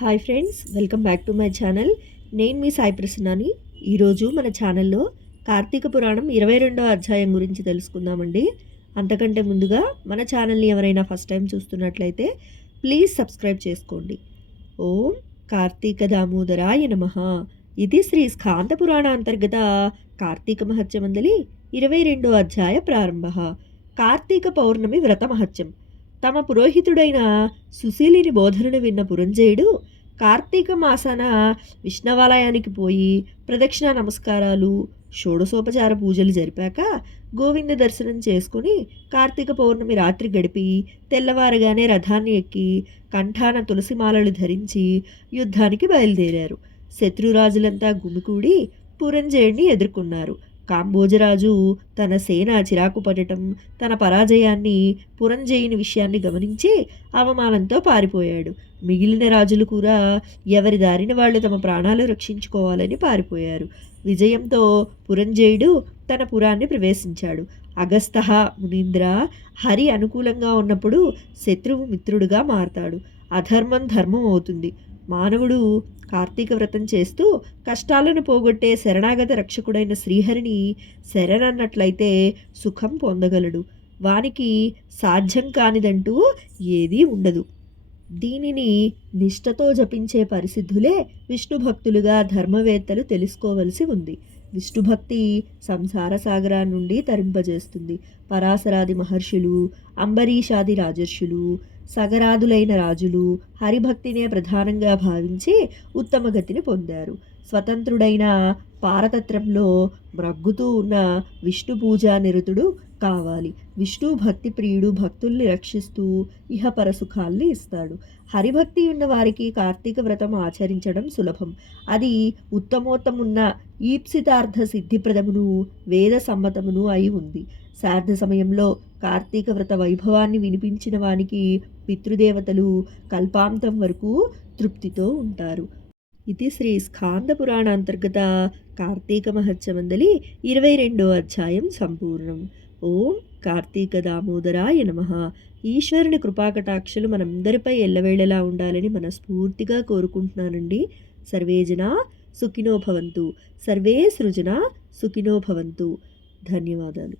Hi friends, welcome back to my channel. నేను మీ సాయి ప్రసన్నాని. ఈరోజు మన ఛానల్లో కార్తీక పురాణం 22వ అధ్యాయం గురించి తెలుసుకుందామండి. అంతకంటే ముందుగా మన ఛానల్ని ఎవరైనా ఫస్ట్ టైం చూస్తున్నట్లయితే ప్లీజ్ సబ్స్క్రైబ్ చేసుకోండి. ఓం కార్తీక దామోదరాయ నమః. ఇది శ్రీ స్కాంద పురాణ అంతర్గత కార్తీక మహత్యమందలి 22వ అధ్యాయ ప్రారంభ. కార్తీక పౌర్ణమి వ్రత మహత్యం. తమ పురోహితుడైన సుశీలిని బోధనను విన్న పురంజయుడు కార్తీక మాసాన విష్ణవాలయానికి పోయి ప్రదక్షిణ నమస్కారాలు, షోడశోపచార పూజలు జరిపాక గోవింద దర్శనం చేసుకుని కార్తీక పౌర్ణమి రాత్రి గడిపి తెల్లవారుగానే రథాన్ని ఎక్కి కంఠాన తులసిమాలలు ధరించి యుద్ధానికి బయలుదేరారు. శత్రురాజులంతా గుమికూడి పురంజయుడిని ఎదుర్కొన్నారు. కాంబోజరాజు తన సేన చిరాకు పడటం, తన పరాజయాన్ని, పురంజయుని విషయాన్ని గమనించి అవమానంతో పారిపోయాడు. మిగిలిన రాజులు కూడా ఎవరి దారిన వాళ్ళు తమ ప్రాణాలు రక్షించుకోవాలని పారిపోయారు. విజయంతో పురంజయుడు తన పురాన్ని ప్రవేశించాడు. అగస్తః మునీంద్ర, హరి అనుకూలంగా ఉన్నప్పుడు శత్రువు మిత్రుడుగా మారతాడు. అధర్మం ధర్మం అవుతుంది. మానవుడు కార్తీక వ్రతం చేస్తూ కష్టాలను పోగొట్టే శరణాగత రక్షకుడైన శ్రీహరిని శరణన్నట్లయితే సుఖం పొందగలడు. వానికి సాధ్యం కానిదంటూ ఏదీ ఉండదు. దీనిని నిష్ఠతో జపించే పరిసిద్ధులే విష్ణు భక్తులుగా ధర్మవేత్తలు తెలుసుకోవలసి ఉంది. విష్ణుభక్తి సంసార సాగరా నుండి తరింపజేస్తుంది. పరాశరాది మహర్షులు, అంబరీషాది రాజర్షులు, సగరాదులైన రాజులు హరిభక్తినే ప్రధానంగా భావించి ఉత్తమ గతిని పొందారు. స్వతంత్రుడైన పారతత్రంలో మ్రగ్గుతూ ఉన్న విష్ణు పూజా నిరతుడు కావాలి. విష్ణు భక్తి ప్రియుడు, భక్తుల్ని రక్షిస్తూ ఇహపర సుఖాల్ని ఇస్తాడు. హరిభక్తి ఉన్న వారికి కార్తీక వ్రతం ఆచరించడం సులభం. అది ఉత్తమోత్తమున్న ఈప్సితార్థ సిద్ధిప్రదమును వేద సమ్మతమును అయి ఉంది. శ్రాద్ధ సమయంలో కార్తీక వ్రత వైభవాన్ని వినిపించిన వానికి పితృదేవతలు కల్పాంతం వరకు తృప్తితో ఉంటారు. ఇది శ్రీ స్కాంద పురాణ అంతర్గత కార్తీక మహత్యమందలి 22వ అధ్యాయం సంపూర్ణం. ఓం కార్తీక దామోదరాయ నమః. ఈశ్వరుని కృపాకటాక్షలు మనందరిపై ఎల్లవేళలా ఉండాలని మనస్ఫూర్తిగా కోరుకుంటున్నానండి. సర్వే జనా సుఖినో భవంతు. సర్వే సృజన సుఖినో భవంతు. ధన్యవాదాలు.